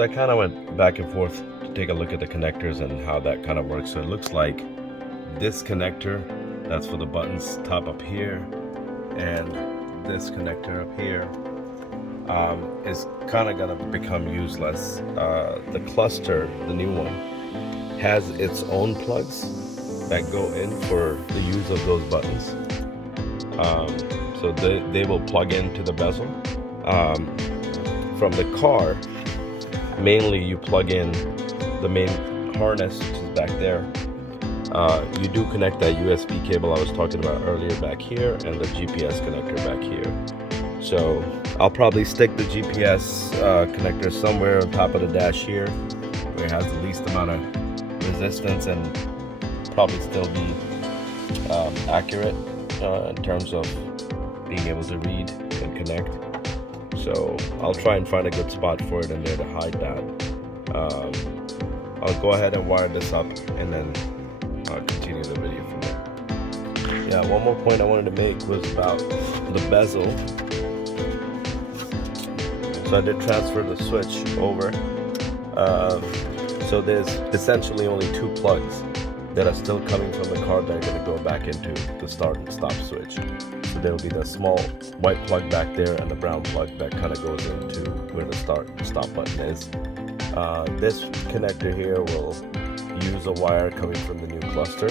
So I kind of went back and forth to take a look at the connectors and how that kind of works. So it looks like this connector, that's for the buttons, top up here, and this connector up here is kind of gonna become useless. The cluster, the new one, has its own plugs that go in for the use of those buttons. So they will plug into the bezel. From the car, mainly you plug in the main harness, which is back there. You do connect that USB cable I was talking about earlier back here, and the GPS connector back here. So I'll probably stick the GPS connector somewhere on top of the dash here, where it has the least amount of resistance and probably still be accurate in terms of being able to read and connect. So I'll try and find a good spot for it in there to hide that. I'll go ahead and wire this up and then continue the video from there. Yeah, one more point I wanted to make was about the bezel. So I did transfer the switch over. So there's essentially only two plugs that are still coming from the car that are going to go back into the start and stop switch. So there will be the small white plug back there and the brown plug that kind of goes into where the start and stop button is. This connector here will use a wire coming from the new cluster,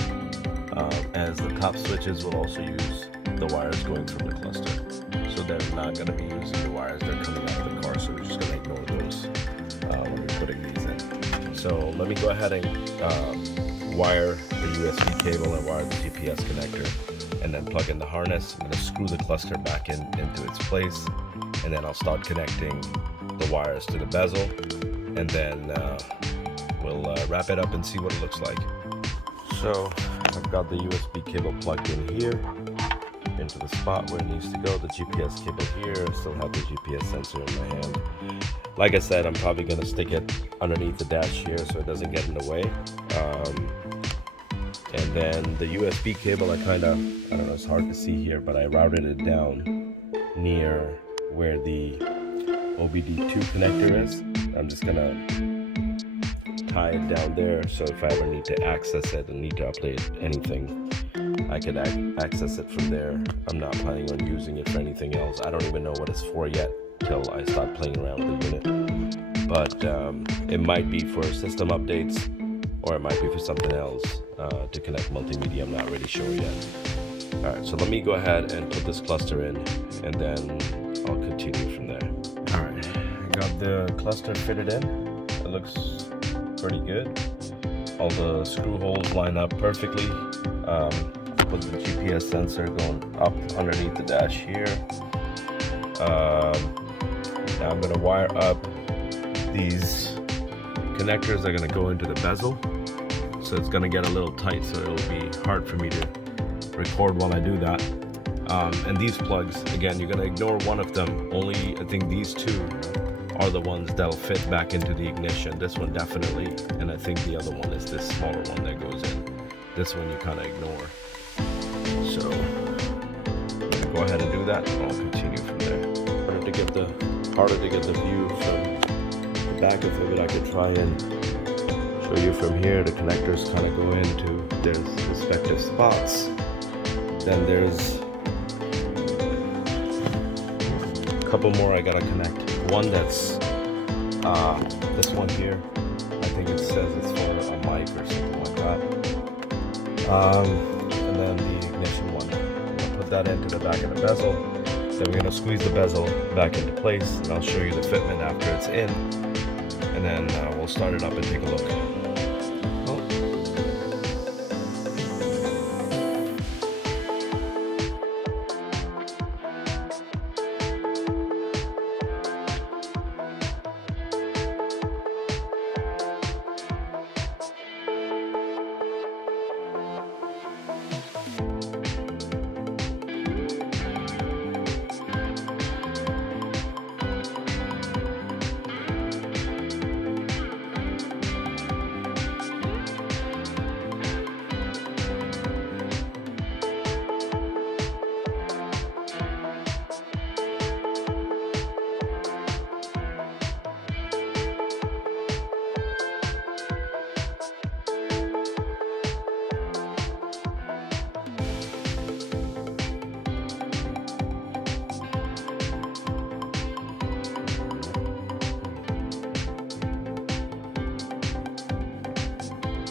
as the top switches will also use the wires going from the cluster. So they're not going to be using the wires that are coming out of the car, so we're just going to ignore those when we're putting these in. So let me go ahead and wire the USB cable and wire the GPS connector, and then plug in the harness. I'm going to screw the cluster back into its place, and then I'll start connecting the wires to the bezel, and then we'll wrap it up and see what it looks like. So I've got the USB cable plugged in here into the spot where it needs to go. The GPS cable here, I still have the GPS sensor in my hand. Like I said, I'm probably going to stick it underneath the dash here so it doesn't get in the way. And then the USB cable, I don't know, it's hard to see here, but I routed it down near where the OBD2 connector is. I'm just gonna tie it down there, so if I ever need to access it and need to update anything, I can access it from there. I'm not planning on using it for anything else. I don't even know what it's for yet till I start playing around with the unit. But it might be for system updates, or it might be for something else to connect multimedia. I'm not really sure yet. Alright, so let me go ahead and put this cluster in, and then I'll continue from there. Alright, I got the cluster fitted in. It looks pretty good. All the screw holes line up perfectly. Put the GPS sensor going up underneath the dash here. Now I'm going to wire up these connectors that are going to go into the bezel. So it's going to get a little tight, so it'll be hard for me to record while I do that. And these plugs, again, you're going to ignore one of them. Only, I think these two are the ones that'll fit back into the ignition. This one definitely, and I think the other one is this smaller one that goes in. This one you kind of ignore. So I'm going to go ahead and do that, and I'll continue from there. Harder to get the view from the back of it, but I could try and show you from here. The connectors kind of go into their respective spots. Then there's a couple more I gotta connect. One that's this one here. I think it says it's for a mic or something like that. And then the ignition one. I'm gonna put that into the back of the bezel. Then we're gonna squeeze the bezel back into place, and I'll show you the fitment after it's in. And then we'll start it up and take a look.